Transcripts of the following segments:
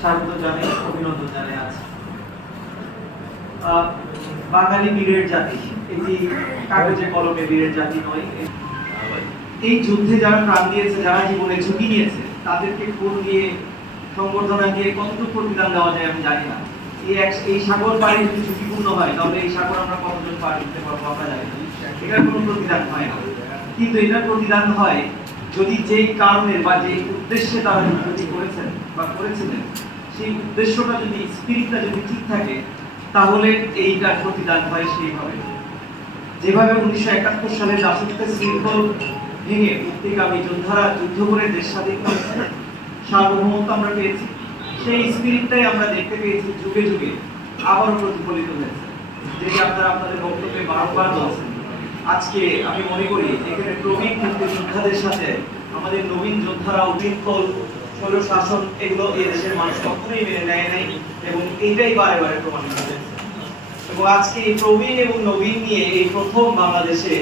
স্বাগত জানাই, অভিনন্দন জানাই। আছে বাঙালি বীরের জাতি, এটি কাগজে কলমে বীরের জাতি নয়। এই যুদ্ধে যারা প্রাণ দিয়েছে, যারা জীবনে ঝুঁকি নিয়েছে, তাদেরকে ফুল দিয়ে সংবর্ধনা দিয়ে কতটুকু প্রতিদান দেওয়া যায় আমি জানি না। এই সাগর পাড়ি যদি ঝুঁকিপূর্ণ হয়, তাহলে এই সাগর আমরা কতজন পাড়ি দিতে পারবো আমরা জানি না। এটার কোনো প্রতিদান হয় না, কিন্তু এটার প্রতিদান হয় যদি যেই কারণে বা যে উদ্দেশ্যে তারা যুদ্ধটি করেছেন বা করেছিলেন, সেই উদ্দেশ্যটা যদি, স্পিরিটটা যদি ঠিক থাকে, তাহলে এইটার প্রতিদান হয় সেইভাবে। যেভাবে 1971 সালে দাসত্বের শৃঙ্খল ভেঙে মুক্তিকামী যোদ্ধারা যুদ্ধ করে দেশ স্বাধীন করেছে, সার্বভৌমত্ব আমরা পেয়েছি, সেই স্পিরিটটাই আমরা দেখতে পেয়েছি যুগে যুগে আবারও প্রতিফলিত হয়েছে, যেটি আপনারা আপনাদের বক্তব্যে বারবার বলছেন। আজকে আমি মনে করি এখানে প্রবীণ মুক্তিযোদ্ধাদের সাথে আমাদের নবীন যোদ্ধারা উৎকল স্বৈর শাসন এগুলো এই দেশের মানুষ কখনোই মেনে নেয় নাই, এবং এইটাই বারে বারে প্রমাণিত হয়েছে। এবং আজকে এই প্রবীণ এবং নবীন নিয়ে এই প্রথম বাংলাদেশে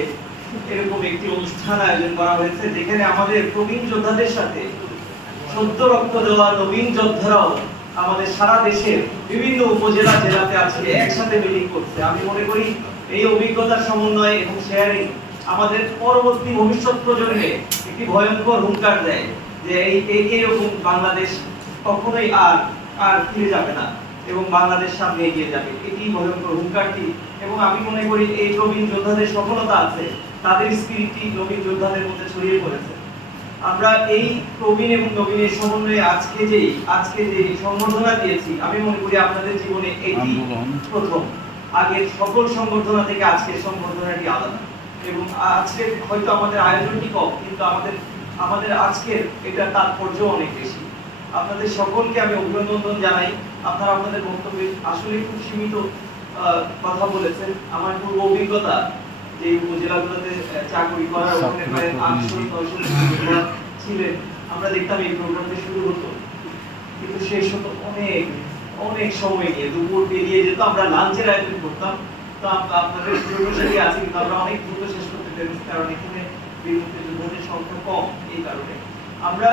এরকম একটি অনুষ্ঠান আয়োজন করা হয়েছে, যেখানে আমাদের প্রবীণ যোদ্ধাদের সাথে সদ্য রক্ত দেওয়া নবীন যোদ্ধারাও আমাদের সারা দেশের বিভিন্ন উপজেলা জেলাতে আজকে একসাথে মিটিং করছে। আমি মনে করি এই অভিজ্ঞতার সমন্বয় এবং শেয়ারিং আমাদের পরবর্তী ভবিষ্যৎ প্রজন্মে একটি ভয়ঙ্কর হুঙ্কার দেয় যে এইরকম বাংলাদেশ কখনোই আর ফিরে যাবে না, এবং বাংলাদেশ সামনে এগিয়ে যাবে। এটি ভয়ঙ্কর হুঙ্কারটি, এবং আমি মনে করি এই প্রবীণ যোদ্ধাদের সফলতা আছে, তাদের স্পিরিটটি নবীন যোদ্ধাদের মধ্যে ছড়িয়ে পড়েছে। আমরা এই প্রবীণ এবং নবীনের সমন্বয়ে আজকে যে সংবর্ধনা দিয়েছি, আমি মনে করি আপনাদের জীবনে এটি প্রথম। আগের সকল সংবর্ধনা থেকে আজকের সংবর্ধনাটি আলাদা, এবং আজকে হয়তো আমাদের আয়োজনটি কম, কিন্তু আমাদের আজকের এটা তাৎপর্য অনেক বেশি। আপনাদের সকলকে আমি অভিনন্দন জানাই। আপনারা আপনাদের বক্তব্যে আসলে খুব সীমিত কথা বলেছেন। আমার পূর্ব অভিজ্ঞতা যে উপজেলাগুলোতে চাকরি করার, ওখানে প্রায় 800-900 ছিলেন, আমরা দেখতাম এই প্রোগ্রামটা শুরু হতো, কিন্তু শেষ হতো অনেক সময় নিয়ে, দুপুর পেরিয়ে যেত, আমরা লাঞ্চের আয়োজন করতাম। তো আপনাদের প্রশাসনই আছে, কিন্তু আমরা অনেক দ্রুত শেষ করতে পেরেছি, কারণ এখানে বীর মুক্তিযোদ্ধাদের সংখ্যা কম। এই কারণে আমরা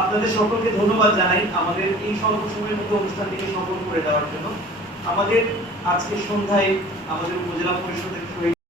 আপনাদের সকলকে ধন্যবাদ জানাই আমাদের এই স্বল্প সময়ের মধ্যে অনুষ্ঠানটিকে সফল করে দেওয়ার জন্য। আমাদের আজকে সন্ধ্যায় আমাদের উপজেলা পরিষদের